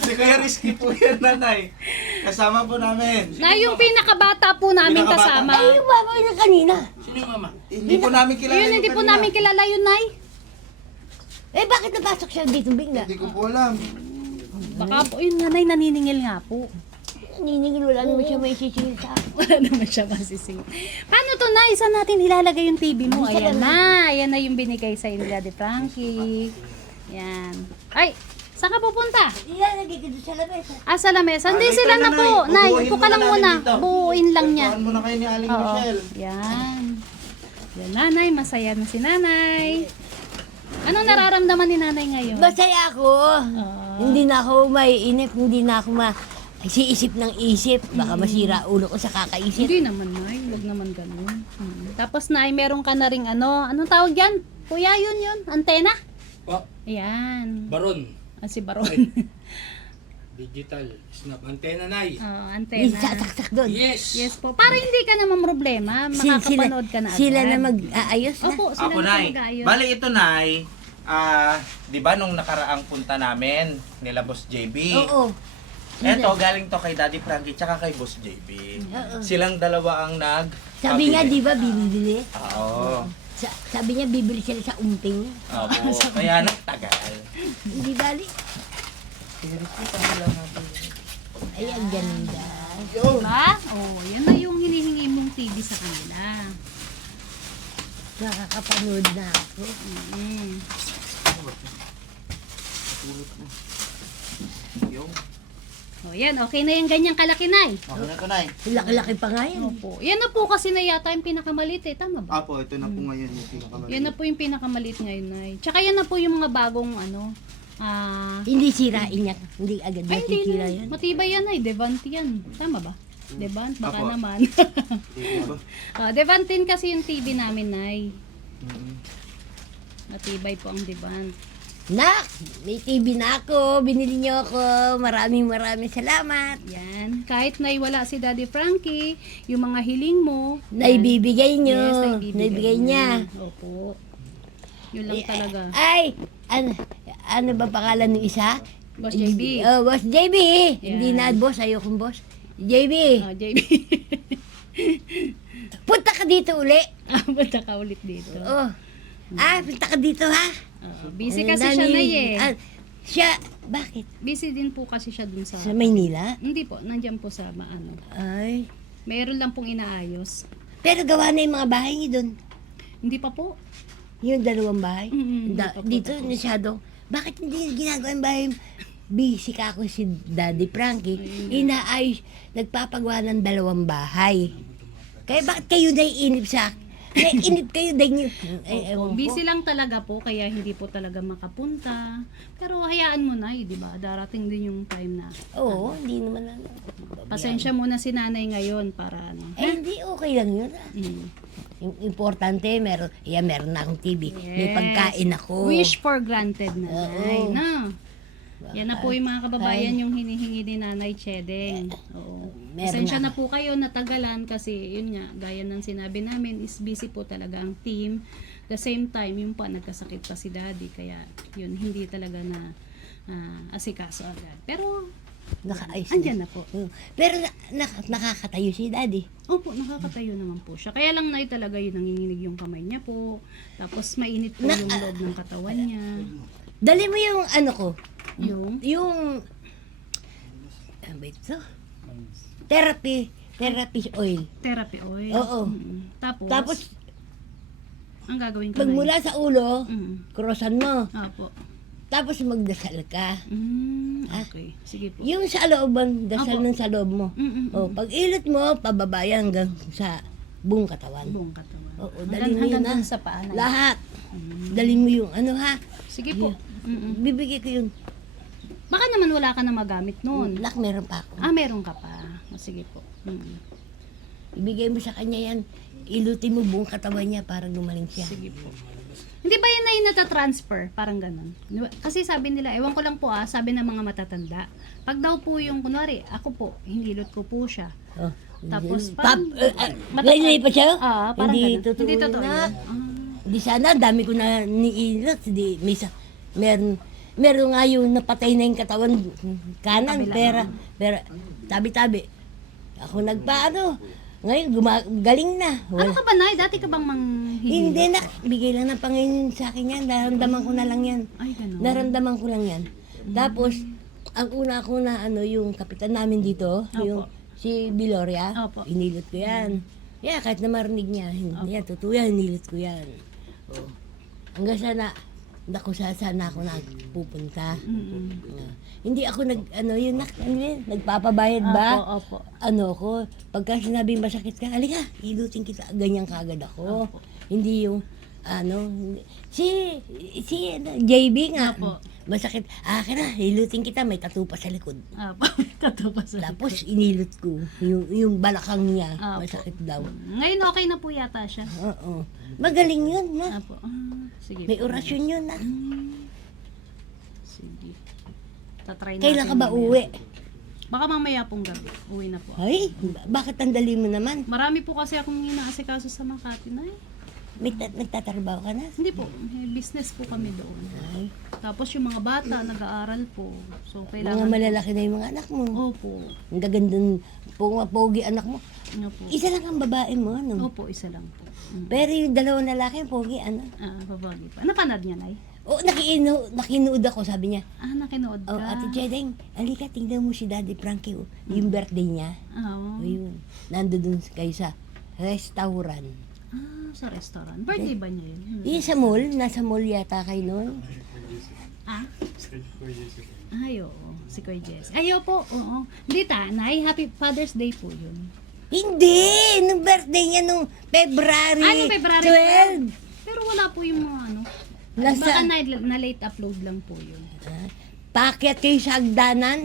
Si Kuya Rizky po yan, nanay. Kasama po namin. Na yung pinakabata po namin Pinakabata? kasama. Ay, yung mama na kanina. Sino yung mama? Hindi po namin kilala Yun, hindi yung po kanina. namin kilala yun, Nay. Eh, bakit napasok siya dito bigla? Hindi ko po alam. Baka po, yun nga, Nay, naniningil nga po. Niningil, wala naman siya may sisingil sa akin. Wala naman siya masising. Paano to, Nay? Saan natin ilalagay yung TV mo? Ayan na. Ayan na yung binigay sa'yo ni Daddy Frankie. Yan. Ay, saan ka pupunta? Ilalagay ko doon sa lamesa. Sa lamesa. Hindi dito sila na, na po. Nay. Nay, Bubuuin upo ka muna lang namin muna. dito. Buuin lang niya. Tutuan muna kayo ni Aling Oo. Michelle. Yan. Yan, Nanay. Masaya na si Nanay. Anong nararamdaman ni Nanay ngayon? Masaya ako. Hindi na ako maiinip, hindi na ako isiisip ng isip. Baka masira ulo ko sa kakaisip. Hindi naman, Nay. Huwag naman ganun. Tapos, Nay, meron ka na ring ano. Anong tawag yan? Kuya, yun. Antena? Oh, Ayan. Baron. Si Baron. Digital. Snap. Antena, Nay. Antena. Isasaksak doon. Yes. Yes po. Para hindi ka naman problema. Makakapanood ka na agad. Sila na mag-aayos na. Opo, sila Ako, na Nay. mag-ayos. Bali, ito, Nay. Di ba nung nakaraang punta namin nila Boss JB? Oo. Eto, galing to kay Daddy Frankie tsaka kay Boss JB. Silang dalawa ang Sabi nga, di ba, bibili? Oo. Sabi niya, bibili sila sa umping. Opo. Kaya nagtagal. Hindi bali. Ay, ang ganda. Diba? Yan na yung hinihingi mong TV sa kanila. Nakakapanood na ako. Yan, okay na yung ganyang kalaki, Nay. Okay na to, Nay. Laki-laki pa nga yan. Opo. Yan na po kasi na yata yung pinakamalit tama ba? Apo, ito na po ngayon yung pinakamalaki. Yan na po yung pinakamalit ngayon, Nay. Tsaka yan na po yung mga bagong Hindi sirain niya. Hindi agad ay, hindi nasisira na. yan. Matibay yan, Nay. Devant yan. Tama ba? Devant? Baka Apo. naman. Devantin kasi yung TV namin, Nay. Matibay po ang Devant. Nak, may TV na ako. Binili niyo ako. Maraming salamat. Yan. Kahit naiwala si Daddy Frankie, yung mga hiling mo, Naibibigay niyo. yes, Naibigay niya. Opo. Yun lang talaga. Ay, ano ba pangalan ng isa? Boss JB. Oh, Boss JB. Hindi na boss, ayokong boss. JB, JB. punta ka dito uli. Punta ka ulit dito. Oh. Punta ka dito ha. Busy kasi siya na eh. Siya, bakit? Busy din po kasi siya dun sa... Sa Maynila? Hindi po, nandiyan po sa Ay. Mayroon lang pong inaayos. Pero gawa na yung mga bahay niyo doon. Hindi pa po. Yung dalawang bahay. Hindi pa po, Dito, masyado. Bakit hindi ginagawa yung bahay? Busy ka ako si Daddy Frankie. Inaayos, nagpapagawa ng dalawang bahay. Kaya bakit kayo naiinip sa akin? Naiinip kayo dahil ewan ko. Busy lang talaga po, kaya hindi po talaga makapunta. Pero hayaan mo na, di ba? Darating din yung time na. Oo, hindi naman. Pasensya muna si nanay ngayon para ano. Hindi, okay lang yun. Yung importante, meron na akong TV. May Yes. pagkain ako. Wish for granted, nanay. Oo. Na. Yan na po yung mga kababayan yung hinihingi ni Nanay Chedeng. Oo. Meron Pasensya na. na po kayo, natagalan kasi yun nga, gaya ng sinabi namin, is busy po talaga ang team. The same time, yung pa, nagkasakit pa si Daddy, kaya yun, hindi talaga na asikaso agad. Pero, Nakaayos andyan na po. Pero nakakatayo si Daddy. Opo, nakakatayo naman po siya. Kaya lang na talaga yun, nanginginig yung kamay niya po. Tapos mainit po yung loob ng katawan niya. Dali mo yung ano ko. Yung? Ano ba ito? Therapy oil. Therapy oil. Oo. Tapos, ang gagawin ko Pagmula sa ulo, crossan mo. Opo. Tapos magdasal ka. Okay. Sige po. Yung sa looban, dasal Apo. ng sa loob mo. Pag ilot mo, pababa yan hanggang sa buong katawan. Buong katawan. Oo, dali mo Hanggang yun ha. dun sa paa na. Lahat. Dali mo yung ano ha. Sige po. Bibigay ko yun. Baka naman wala ka na magamit noon. Nak, meron pa ako. Ah, meron ka pa. Sige po. Ibigay mo sa kanya yan. Ilutin mo buong katawan niya para gumaling siya. Sige po. Hindi ba yun na yung natatransfer? Parang ganun. Kasi sabi nila, ewan ko lang po sabi ng mga matatanda. Pag daw po yung, kunwari, ako po, hinilot ko po siya. Oh, Tapos, Pap, parang, ngayon pa siya? parang Hindi ganun. totoo Hindi totoo na. yun. Di sana, dami ko na niilot. Di, meron nga yung napatay na yung katawan kanan, Kabila, pero, tabi-tabi. Ako nagpaano. Ngayon, galing na. Ano ka ba, Nay? Dati ka bang manghihilot? Hindi na, bigay lang ng Panginoon sa akin yan. Naramdaman ko na lang yan. Ay, ganun. Naramdaman ko lang yan. Tapos, ang una ko na yung kapitan namin dito, yung si Biloria, Opo. inilot ko yan. Yeah, kahit na marinig niya, hindi yan, totoo yan, inilot ko yan. Oh. Hanggang sana, sana ako nagpupunta. Hindi ako nagpapabayad ba? Opo. Ano ko, pagka sinabing masakit ka, halika, ilutin kita, ganyan kagad ako. Hindi yung, si JB nga, Opo. masakit, ka na, ilutin kita, may tattoo pa sa likod. Opo. Tatapas. Tapos inilot ko, yung balakang niya, Opo. masakit daw. Ngayon okay na po yata siya. Oo. Magaling yun, na. Opo. Sige May po. orasyon yun, na. Sige. Tatry natin. Kailan ka ba mamaya. uwi? Baka mamaya pong gabi. Uwi na po. Ay, bakit ang dali mo naman? Marami po kasi akong inaasikaso sa Makati na Nagtatrabaho ka na? Hindi po. May business po kami doon. Ay, Tapos yung mga bata, nag-aaral po. So, kailangan... mga malalaki na yung mga anak mo. Opo. Ang gagandang pogi anak mo. Opo. Isa lang ang babae mo, ano? Opo, isa lang po. Pero yung dalawang lalaki, pogi, ano? Babagi pa. Napanood niya, Nay? Oh, nakinood ako, sabi niya. Nakinood ka. Oh, Ate Jedeng, alika, tingnan mo si Daddy Frankie, oh. Yung birthday niya. Oo. O yun, nandun kayo sa restaurant. Sa restaurant. Birthday ba niya yun? Yung sa mall, nasa mall yata kayo noon. Ay, oo. Si Kuya Jess. Ay, po. Oo. Hindi Nay. Happy Father's Day po yun. Hindi! Nung birthday niya nung February, Nung February 12. Pero wala po yung mga Nasa, Baka na late upload lang po yun. Paakyat kayo sa hagdanan.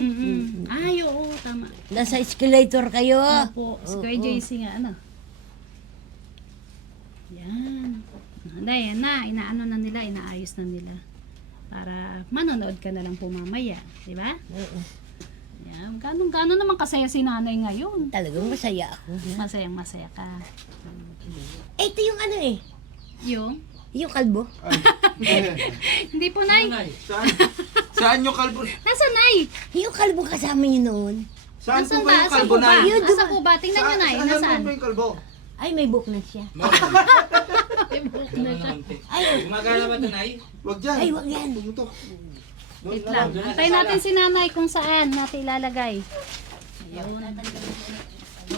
Ay, oo. Tama. Nasa escalator kayo. Opo. Si Kuya JC nga, Yan. Yan na. Inaano na nila. Inaayos na nila. Para manonood ka na lang po mamaya. Di ba? Oo. Yan. Gano'n naman kasaya si nanay ngayon. Talagang masaya ako. Masayang masaya ka. Ito yung ano eh. Yung kalbo. Hindi po, Nay. Saan yung kalbo? Nasa, Nay? Yung kalbo kasama niyo noon. Saan po Nasaan ba yung Asa kalbo po ba? na? Asa po ba? Tingnan nyo, Nay. Nasaan? Saan yung kalbo? Ay, may book na siya. May buhok na siya. Ay, Gumagana ba ito, Nay? Wag dyan. ay, wag yan. Pumutok. Wait lang. Antayin natin si nanay kung saan natin ilalagay. Ayun.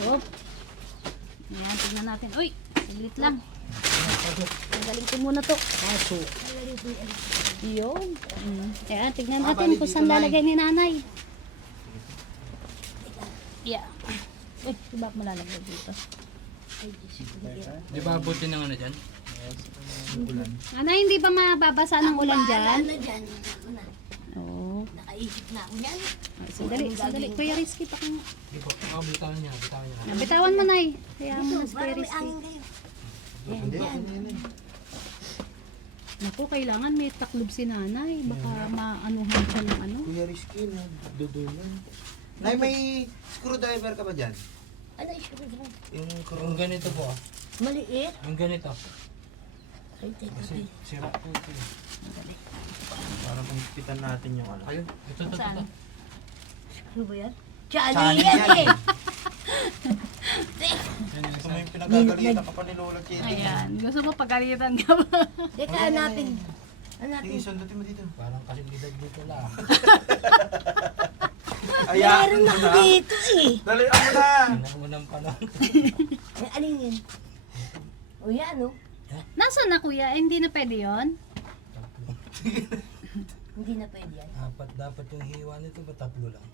Oo. Ayan, tignan natin. Uy, saglit lang. Magaling ko muna to. Aso. Yun. Ayan, tignan natin kung saan lalagay ni nanay. Yeah. Uy, diba mo lalagay dito? Di ba abutin ng ano dyan? Nanay, hindi ba mababasa ng ulan dyan? Ano dyan? Oo. Nakaisip na ako yan. Sandali. Kuya Rizky, pa kang... Di po. Bitawan niya. Bitawan mo, Nay. Kaya mo na si Para Kuya may Rizky. angin kayo. Hindi. Naku, kailangan may taklob si nanay. Baka maanuhan siya ng ano. Kuya Rizky na dudulan. Nay, may screwdriver ka ba dyan? Ano yung screwdriver? Yung ganito po. Maliit. Yung ganito. Ay, teka. Sira po ito. Para pagpitan natin yung ano. Ayun. Ito. Saan? Ano ba yan? Chani yan eh. Gusto mo yung pinagagalitan ka pa ni Lola Kitty. Ayan. Gusto mo pagalitan ka ba? Teka, hanapin. Sige, Hanapin. sundutin mo dito. Parang kasilidad dito lang. Meron ako dito eh. Dali, ako na! Unang panahon. Ay, alin yun? O yan, oh. Nasaan na kuya? Eh, hindi na pwede yun? Hindi na pwede yan. Apat dapat yung hiwa nito ba tatlo lang?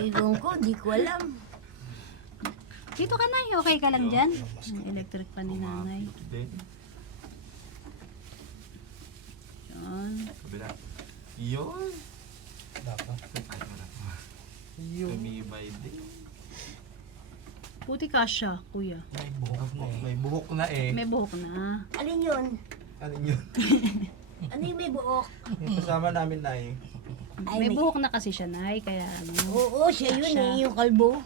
Ewan ko, di ko alam. Dito ka na. Okay ka lang dyan? Electric pa ni nanay. Yan. Kabila. Yun. Puti kasya, kuya. May buhok na eh. May buhok na. Alin yun? Ano yun? Ano yung may buhok? Yung kasama namin na eh. Ay, May buhok na kasi siya, Nay, kaya ano. Oo, siya yun eh, yung kalbo.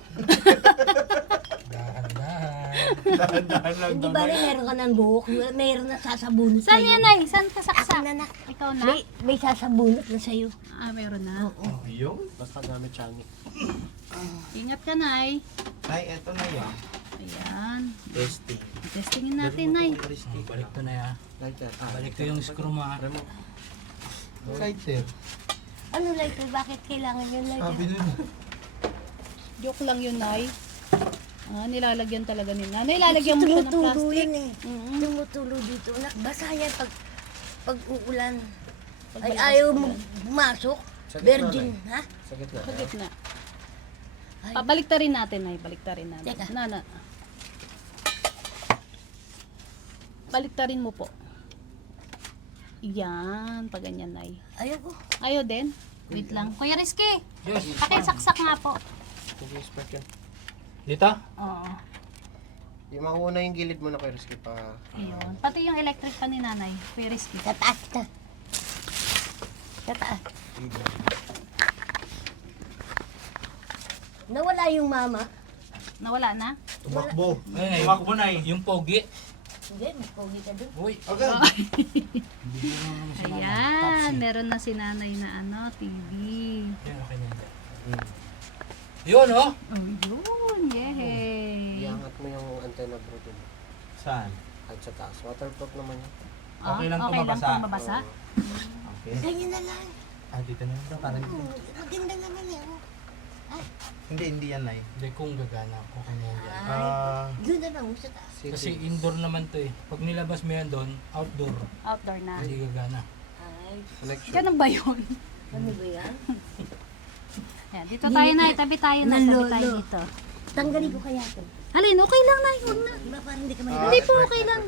Dahan-dahan lang Hindi ba rin meron ka ng buhok? Meron na sasabunot Saan yan, Nay? Saan ka Ako saksak? na nak. Ikaw na? May sasabunot na sa'yo. Ah, meron na. Yung? Basta gamit siyangi. Ingat ka, Nay. Ay, eto na yan. Ayan. Testing. Testingin natin, Nay. Balik to na ya. Balik to yung screw mo ha. Lighter. Ano lighter? Bakit kailangan yung lighter? Sabi nun. Joke lang yun, Nay. Ah, nilalagyan talaga ni Nanay. Nilalagyan mo siya ng Tumutulo plastic. yan eh. Tumutulo dito. Basa yan pag uulan. Ay, ayaw mo pumasok. Virgin, ha? Sa gitna. Sa gitna. Ay. Baliktarin natin, Nay. Baliktarin natin. Teka. Nana. Baliktarin mo po. Yan. Pag ganyan, Nay. Ayaw ko. Ayaw din. Wait lang. Kuya Rizky. Pakisaksak nga po. Sige, spark yan. Dito? Oo. Yung mauna yung gilid mo na kayo, Rizky, pa... Ayun. Pati yung electric pa ni Nanay. Kuya Rizky. Sa taas na. Sa taas. Nawala yung mama. Nawala na? Tumakbo. Ayun, ayun. Tumakbo na eh. Yung pogi. Hindi, magpogi ka dun. Uy. Okay. Ayan. Meron na si Nanay na TV. Yan, okay na. Yun oh. Yun. Yehey. Iangat mo yung antenna bro dun. Saan? At sa taas. Waterproof naman yun. Okay lang okay tumabasa. lang mabasa. Okay. Ganyan na lang. Ah, dito na lang. Parang Maganda naman eh. oh. hindi yan na eh. Hindi kung gagana. Okay na yan. Ah, Doon na lang sa taas. Kasi indoor naman to eh. Pag nilabas mo yan doon, outdoor. Outdoor na. Hindi gagana. Ay, Connection. Ganun ba yun? ano ba yan? Ayan, dito tayo na. Tabi tayo na. Tabi Nalolo. tayo dito. Tanggalin ko kaya ito. Alin, okay lang na. Huwag na. Diba parang hindi ka may... Hindi po, okay lang.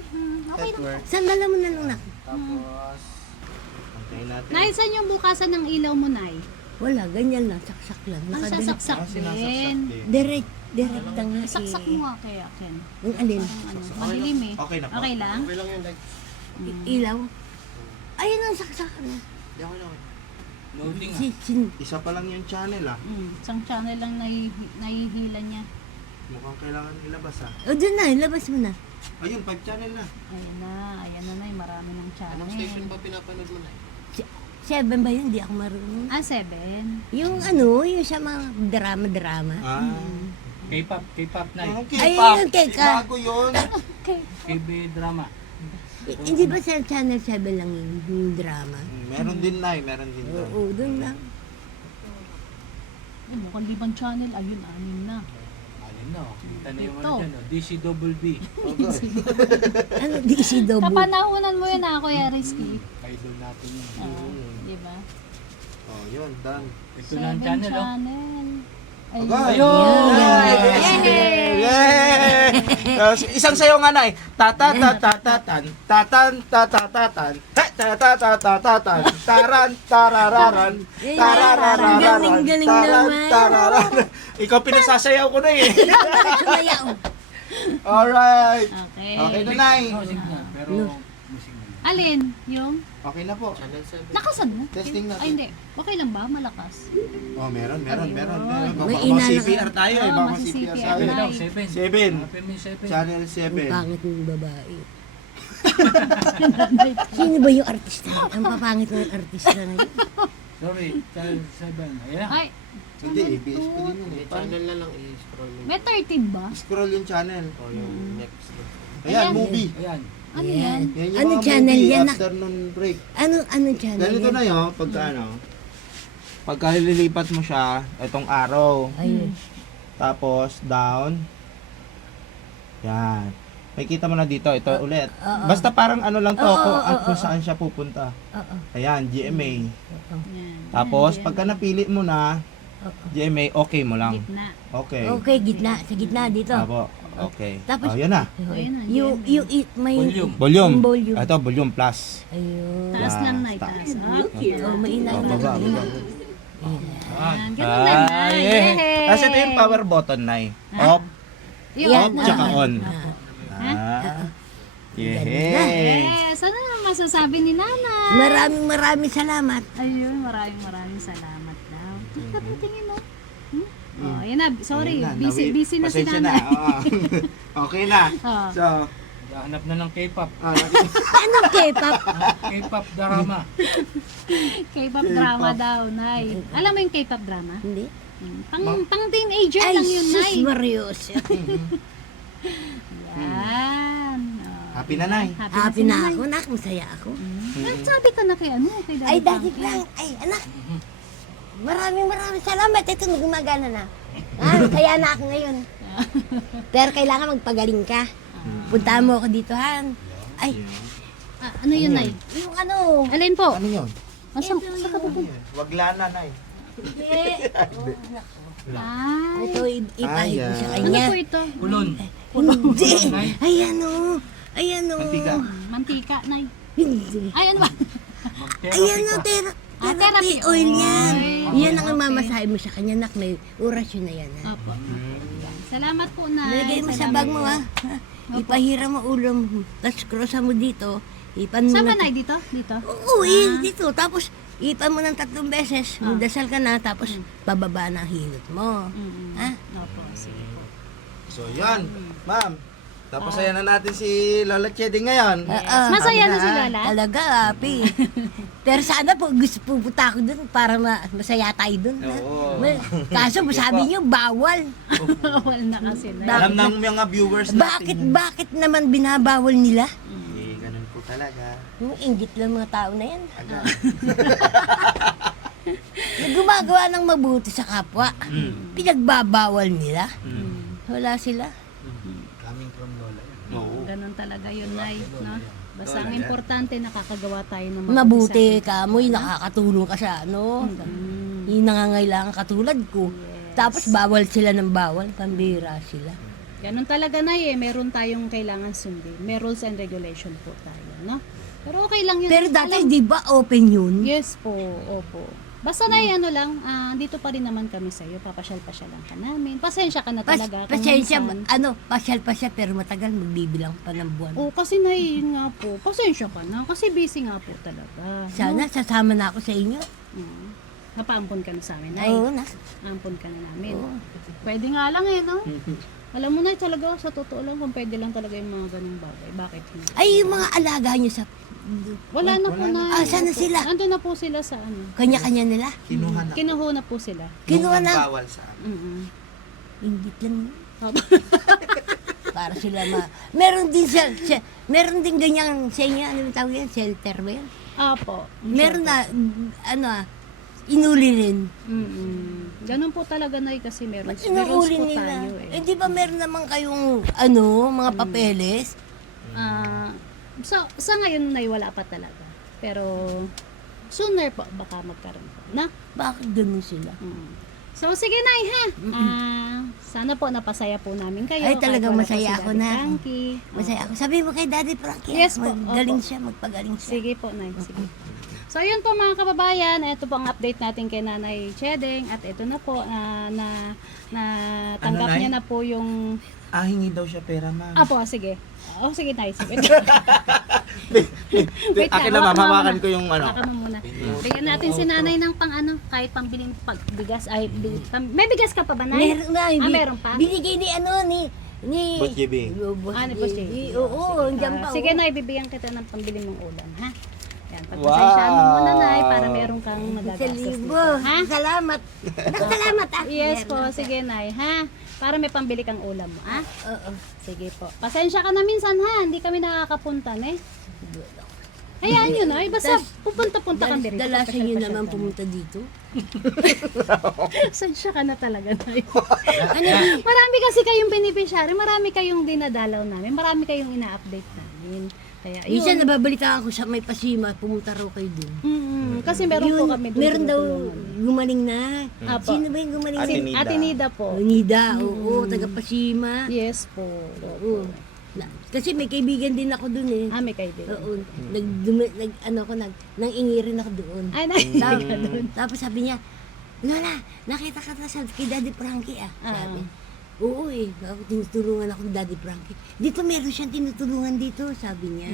Okay lang. Network. Sandala mo na lang na. Tapos... antayin natin. Nay, saan yung bukasan ng ilaw mo, Nay? Wala, ganyan lang. Saksak lang. Ang Nakadilig. sasaksak Sinasaksak din. din. Direct lang nga Saksak mo nga kaya, Ken. Yung alin? Ano, madilim eh. Okay na po. Okay lang? Okay lang yun, like... Ilaw. Ayun ang saksak. Di ako lang. Loading ah. Isa pa lang yung channel ah. Isang channel lang nahihila niya. Mukhang kailangan ilabas ah. O, dun na. Labas mo na. Ayun, 5 channel na. Ayan na, Nay. Marami ng channel. Anong station ba pinapanood mo na? 7 ba yun? Hindi ako marunong. Ah, 7. Yung ano, yung sa mga drama-drama. Ah. K-pop, K-pop na Yung Ay, K-pop. yung K-ka. Bago yun. KB drama. Hindi ba sa Channel 7 lang yung drama? Meron din na eh. Meron din doon. Oo, dun lang. Ay, mukhang libang channel. Ayun, 6 na. Alin na oh. Kita na yung Ito. ano dyan oh. DCWB. Ano, di si Double. Kapanahunan mo yun ako, Kuya Rizky. Idol natin yun. Di ba? Oh, yun, done. Ito na ang channel oh. channel. Okay. Ayun! Yay! Tapos, isang sayo nga na eh. Tatatatatan, tatan, tatatatatan, taran, tarararan, tararararan, Galing-galing taran, naman. tararan. Ikaw pinasasayaw ko na eh. Sumayaw. Alright. Okay. Okay na, Nay. Music na. Pero music na. Alin? Yung? Okay na po. Channel 7. Nakasan mo? Testing natin. Ay, hindi. Okay lang ba? Malakas. Oh, meron. May Baka ina lang. CPR tayo eh. Oo, Baka masi CPR CPR tayo. na. 7. 7. Happy Me 7. Channel Ang 7. pangit ng babae. Sino ba yung artista? Ang papangit ng artista na yun. Sorry, channel 7. Ayan. Ay, Hindi, ABS pa din yun eh. Channel na lang i-scroll mo. may 13 ba? Scroll yung channel. O yung next. Ayan, Ayan. movie. Ayan. Ano yan? Yan yung Ano mga channel movie, yan? afternoon break. Ano channel Ganito yan? na yun, pagka ano, pagka lilipat mo siya, itong arrow, Ayun. tapos down, yan. May kita mo na dito, ito ulit. Basta parang ano lang to, kung saan siya pupunta. Oo. Ayan, GMA. Yan. Tapos, pagka napili mo na, GMA, okay mo lang. Gitna. Okay. Okay, gitna. Sa gitna dito. Apo, okay. Tapos- Oh, yun na. Ayun na, Yung may... Volume. Volume. Yung volume. Ito, volume plus. Ayun. Taas Yan. lang na, itaas. Okay. Oh, mainay Oh, na. baba, baba. Yan, ganun lang, Nay. Yay! Kasi ito yung power button, Nay. Off, Yung Yan, off, tsaka on. Yay! Yes, ano na masasabi ni Nanay? Maraming salamat. Ayun, maraming salamat daw. Tingin mo. Oh, yan na. Sorry, busy na si Pasensya Nanay. Okay na. Oh. So, Hanap na ng K-pop. Anong K-pop? K-pop drama. K-pop drama daw, Nay. Alam mo yung K-pop drama? Hindi. Pang teenager Ay, lang yun, Nay. sus Marios. Yan. Oh. happy na, Nay. Happy si na Nanay. ako, nak. Masaya ako. Sabi ka na kay ano? Kay Ay, Daddy Frank. Ay, anak. Maraming salamat. Ito, gumagana na. Kaya na ako ngayon. Pero kailangan magpagaling ka. Puntahan mo ako dito, Han. Ay, ano yun, Nay? yung ano. Alin po? Ano yun? Saan ka pupunta? Wag lana, Nay. Ay. Ito, ipahid ko sa Ano kanya. po ito? Kulon. Hindi. Ayan o. Ayan o. Mantika. Mantika, Nay. Hindi. Ay, ano ba? Ayan o, therapy therapy oil yan. oil. Yan ang mamasahe mo sa kanya, nak. May orasyon na yan, ha. Opo. Salamat po, Nay. Nilagay mo sa Salamat bag mo, po. ha. Ipahira mo ulo mo. Tapos crossan mo dito. Ipan mo Saan ba, na. Nay? Dito? Dito? Oo, dito. Tapos, ipan mo ng 3 beses. Dasal ka na, tapos bababa na ang hilot mo. Ha? Opo, sige po. So, yan. Ma'am, tapos ayan na natin si Lola Chedi ngayon. Masaya na si Lola? Talaga, happy. Pero sana po, gusto pupunta ako dun para masaya tayo dun. ha? Oo. Kaso, sabi niyo, bawal. Bawal na kasi, Nay. Alam ng mga viewers natin. Bakit naman binabawal nila? Eh, ganun po talaga. Yung inggit lang mga tao na yan. Na gumagawa ng mabuti sa kapwa. Pinagbabawal nila. Wala sila. Coming from Lola. Oo. Ganun talaga yun, Nay. No? Basta ang importante, nakakagawa tayo ng Mabuti ka mo, nakakatulong ka sa ano. Yung nangangailangan katulad ko. Tapos bawal sila ng bawal, pambira sila. Ganun talaga, Nay, eh. Meron tayong kailangan sundin. May rules and regulation po tayo, no? Pero okay lang yun. Pero dati, Alam- di ba open yun? Yes po, opo. Basta na ano lang, dito pa rin naman kami sa iyo. Papasyal-pasyalan ka namin. Pasensya ka na talaga. kung Pasensya, minsan- pasyal pero matagal magbibilang pa ng buwan. Oo, kasi na yun nga po. Pasensya ka na. Kasi busy nga po talaga. Sana sasama na ako sa inyo. Mm. Napaampon ka na sa amin, Nay. Oo na. Ampon ka na namin. Pwede nga lang eh, no? Alam mo na, talaga, sa totoo lang, kung pwede lang talaga yung mga ganung bagay. Bakit hindi? Ay, yung mga alaga nyo sa Wala na po na. saan na sila? Andun na po sila sa ano. Kanya-kanya nila. Kinuha na. Kinuho na po sila. Kinuha Nung na. nagbawal sa amin. Mm-mm. Inggit lang. Opo. Para sila meron din ganyang sa inyo, ano yung tawag yan? Shelter ba yan? Apo. Meron na, inuli rin. Mm-mm. Ganun po talaga, Nay, kasi meron Ba't meron inuuli po nila? tayo Eh, di ba meron naman kayong, mga papeles? Sa ngayon, Nay, wala pa talaga. Pero, sooner po, baka magkaroon pa. Na? Bakit ganun sila? So, sige, Nay, ha? Sana po napasaya po namin kayo. Ay, talagang kahit wala po masaya si ako Daddy na. Frankie. Masaya ako. Sabi mo kay Daddy Frankie, Yes po, magaling opo. siya, magpagaling siya. Sige po, Nay. Sige. So, yun po mga kababayan. Ito po ang update natin kay Nanay Chedeng. At ito na po, tanggap Nay? niya na po yung... Hingi daw siya pera, ma'am. Apo, sige. Sige, Nay. Sige. Akin na, ma'am. Hawakan ko yung ano. Hawakan mo muna. Bigyan natin si Nanay ng kahit pambiling bigas. May bigas ka pa ba, Nay? Meron na, meron pa? Binigay ni Boss JB. Ni Boss JB. Oo, andyan pa. Sige, Nay, bibigyan kita ng pambili mong ulam, ha? Yan, pagpasensyahan mo muna, Nay, para meron kang Sa magagastos libo. dito. Ha? Salamat. Salamat, Yes po, sige, Nay, ha? Para may pambili kang ulam mo, ha? Oo. Sige po. Pasensya ka na minsan, ha? Hindi kami nakakapunta, eh. Hayaan nyo, Nay. Basta pupunta-punta kami rito. Dalasan nyo naman pumunta dito. Pasensya ka na talaga, Nay. Marami kasi kayong beneficiary, marami kayong dinadalaw namin, marami kayong ina-update namin. Kaya, Minsan yun. nababalitaan ko sa may Pasima, pumunta raw kayo dun. Kasi meron po kami doon Meron daw tinutulungan. gumaling na. Apo. Sino ba yung gumaling na? Ate Nida. Ate Nida po. Nida, oo, taga Pasima. Yes po. Oo. Kasi may kaibigan din ako dun eh. May kaibigan. Oo. Nangingi rin ako doon. Ay, Tapos sabi niya, Lola, nakita ka na sa kay Daddy Frankie sabi. Oo ako tinutulungan ako ni Daddy Frankie. Dito meron siyang tinutulungan dito, sabi niya.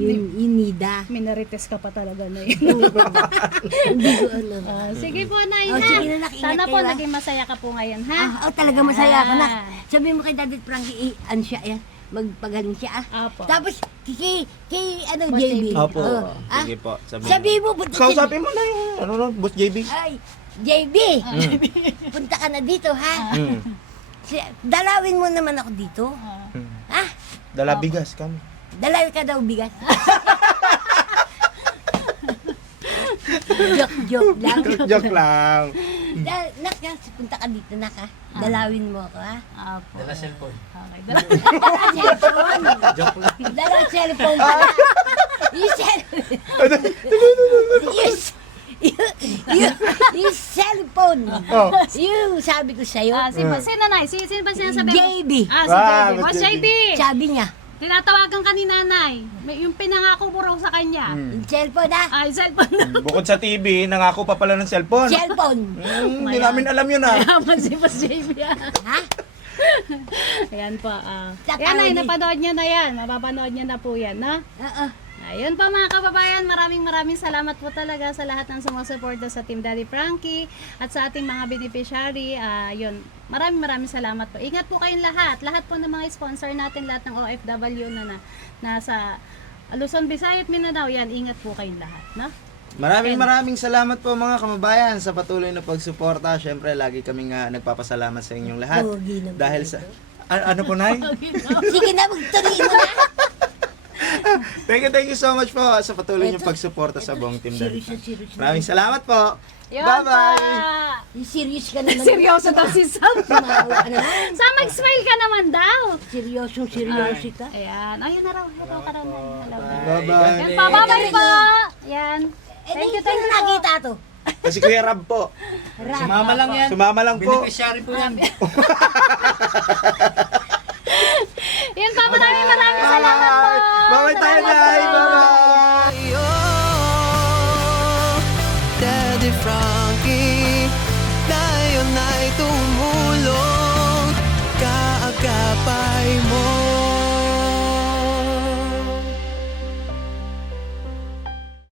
Yung Nida. Minarites ka pa talaga na yun. Hindi ko alam. Sige po, Nay, Oh, ha? sige na, ingat Sana po kayo, ha? naging masaya ka po ngayon, ha? Talaga masaya ako na. Ah. Sabi mo kay Daddy Frankie, ano siya yan? Magpagaling siya Apo. Tapos kay Boss JB. JB. Opo. Ah, Sige po. sabi mo, punta Kausapin mo na yung, Boss JB. Ay, JB, punta ka na dito, ha? Mm. Dalawin mo naman ako dito. Ha? Dala bigas kami. Dalawin ka daw bigas. Joke lang. Joke lang. Punta ka dito, naka. Dalawin mo ako, ha? Apo. Dala cellphone. Okay. Dala cellphone. Joke lang. Dala cellphone ka. Yung yung cellphone. Oh. Yung sabi ko sa'yo. Sino Nay? Sino ba sinasabi? JB. Si Wow, JB. Boss Boss JB! Sabi niya, Tinatawagan ka ni Nanay. Yung pinangako mo raw sa kanya. yung cellphone, ha? Ay, cellphone. Bukod sa TV, nangako pa pala ng cellphone. Cellphone. Hindi namin alam yun ah. Mayaman si Boss JB. Ha? Ayan po. Tatawag Yan Nay, ni- napanood niya na yan. Mapapanood niya na po yan, no? Oo. Ayun po mga kababayan, maraming salamat po talaga sa lahat ng sumusuporta sa Team Daddy Frankie at sa ating mga beneficiary. Yun, maraming salamat po. Ingat po kayong lahat. Lahat po ng mga sponsor natin, lahat ng OFW na nasa Luzon, Visayas at Mindanao. Yan, ingat po kayong lahat, no? Maraming salamat po mga kamabayan sa patuloy na pagsuporta. Siyempre, lagi kaming nagpapasalamat sa inyong lahat. Pogi naman Dahil sa... ano po, Nay? Sige na, magtuloy mo na. Thank you so much po sa patuloy niyong pagsuporta sa buong team Daddy. Serious. Maraming salamat po. Yun Bye-bye. pa. Serious ka naman. Seryoso daw si Sam. Tumawa ka naman. Sam, mag-smile ka naman daw. Seryoso ka. Ayan. Ayun na raw. Hello ka raw. Hello. Bye-bye. Yan pa. Bye-bye po. Yan. Thank you, thank you. Nakita to. Kasi Kuya Rab po. Rap. Sumama lang yan. Sumama lang po. Beneficiary po yan.